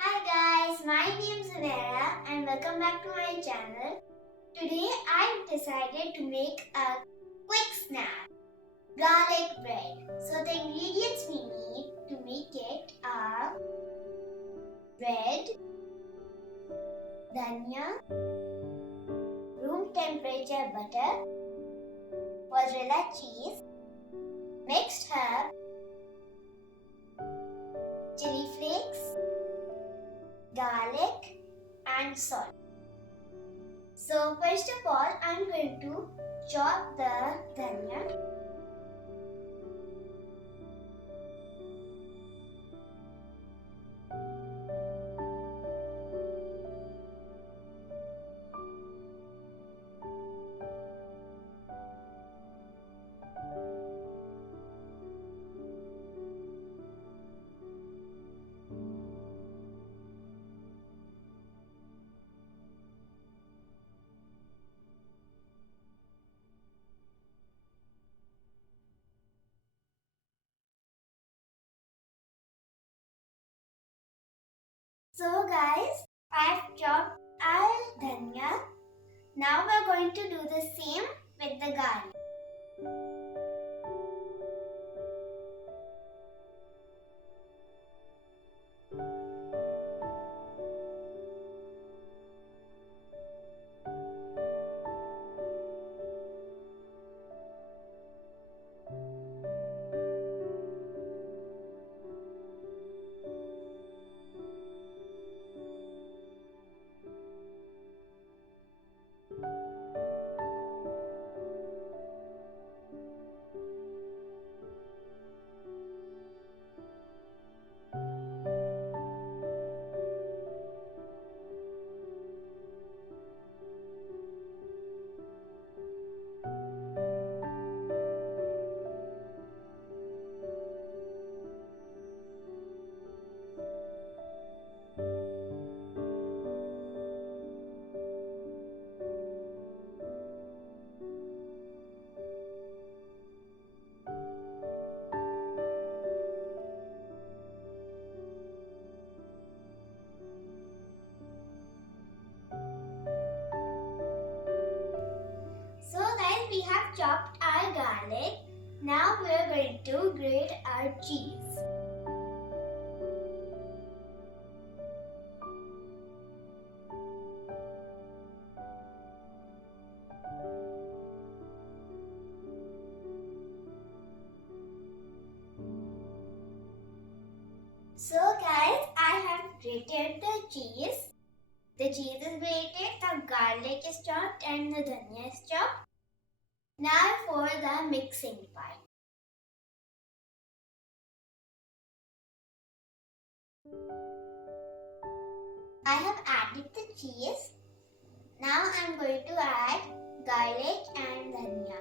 Hi guys, my name is Vera and welcome back to my channel. Today I've decided to make a quick snack, garlic bread. So the ingredients we need to make it are bread, dhania, room temperature butter, mozzarella cheese, mixed herb, chili flakes, garlic and salt. So first of all, I'm going to chop the dhania. So guys, I've chopped our dhania. Now we're going to do the same with the garlic. So guys, we have chopped our garlic. Now we are going to grate our cheese. So guys, I have grated the cheese. The cheese is grated, the garlic is chopped and the dhania is chopped. Now for the mixing part. I have added the cheese. Now I'm going to add garlic and dhania.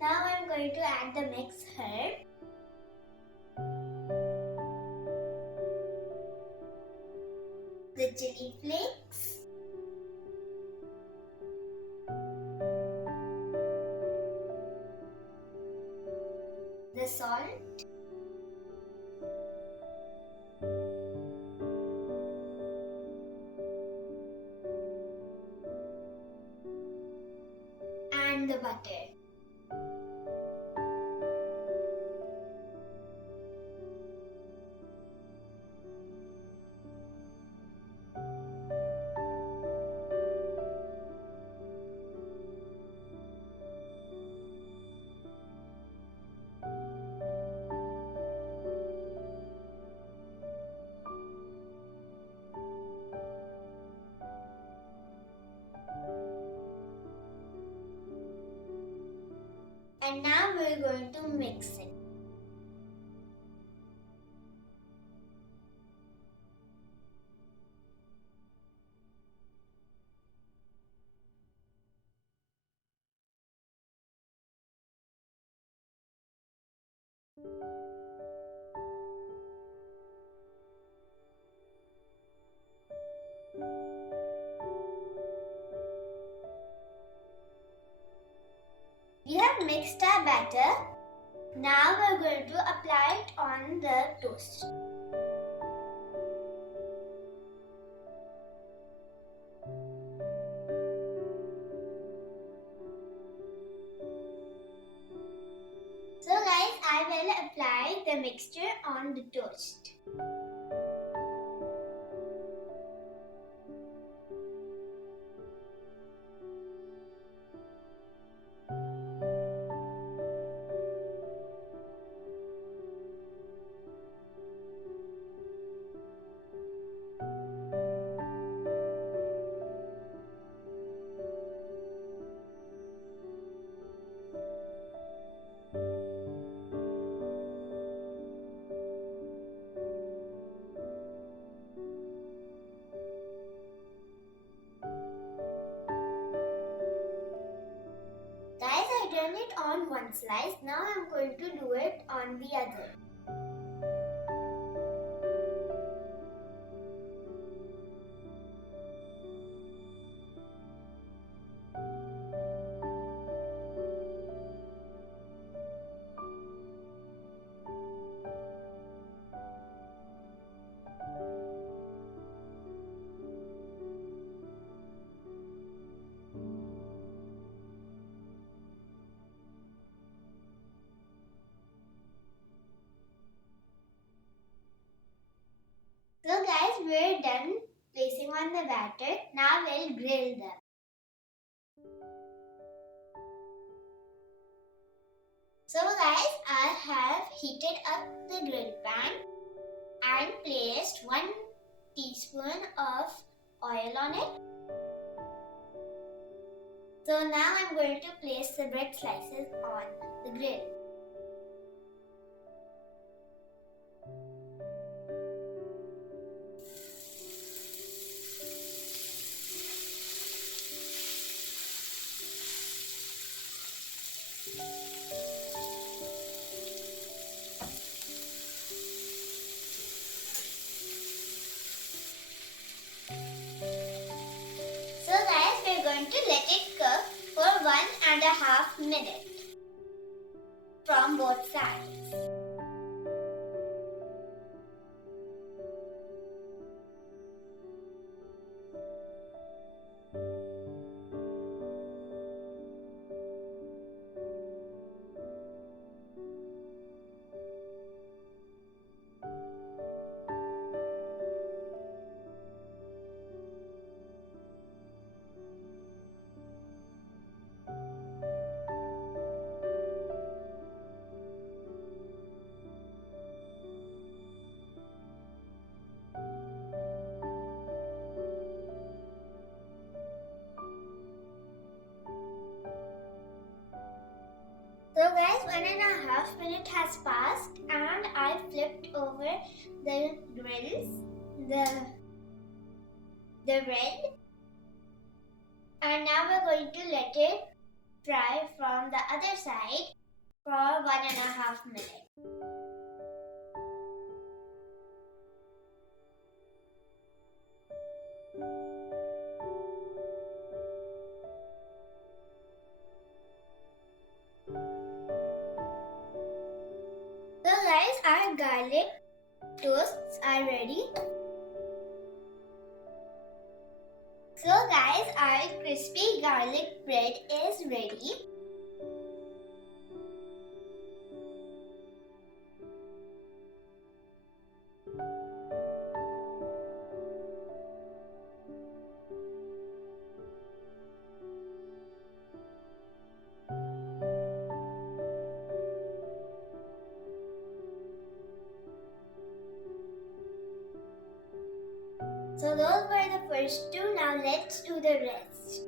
Now I'm going to add the mixed herb. The chili flakes. The salt. And the butter. And now we're going to mix it. We have mixed our batter. Now we're going to apply it on the toast. So guys, I will apply the mixture on the toast. Guys, I done it on one slice. Now I'm going to do it on the other. So guys, we're done placing on the batter. Now we'll grill them. So guys, I have heated up the grill pan and placed 1 teaspoon of oil on it. So now I'm going to place the bread slices on the grill. So guys, we're going to let it cook for 1.5 minutes from both sides. So guys, 1.5 minutes has passed and I flipped over the grills, the bread, and now we're going to let it fry from the other side for 1.5 minutes. So guys, our garlic toasts are ready. So guys, our crispy garlic bread is ready. So those were the first two. Now let's do the rest.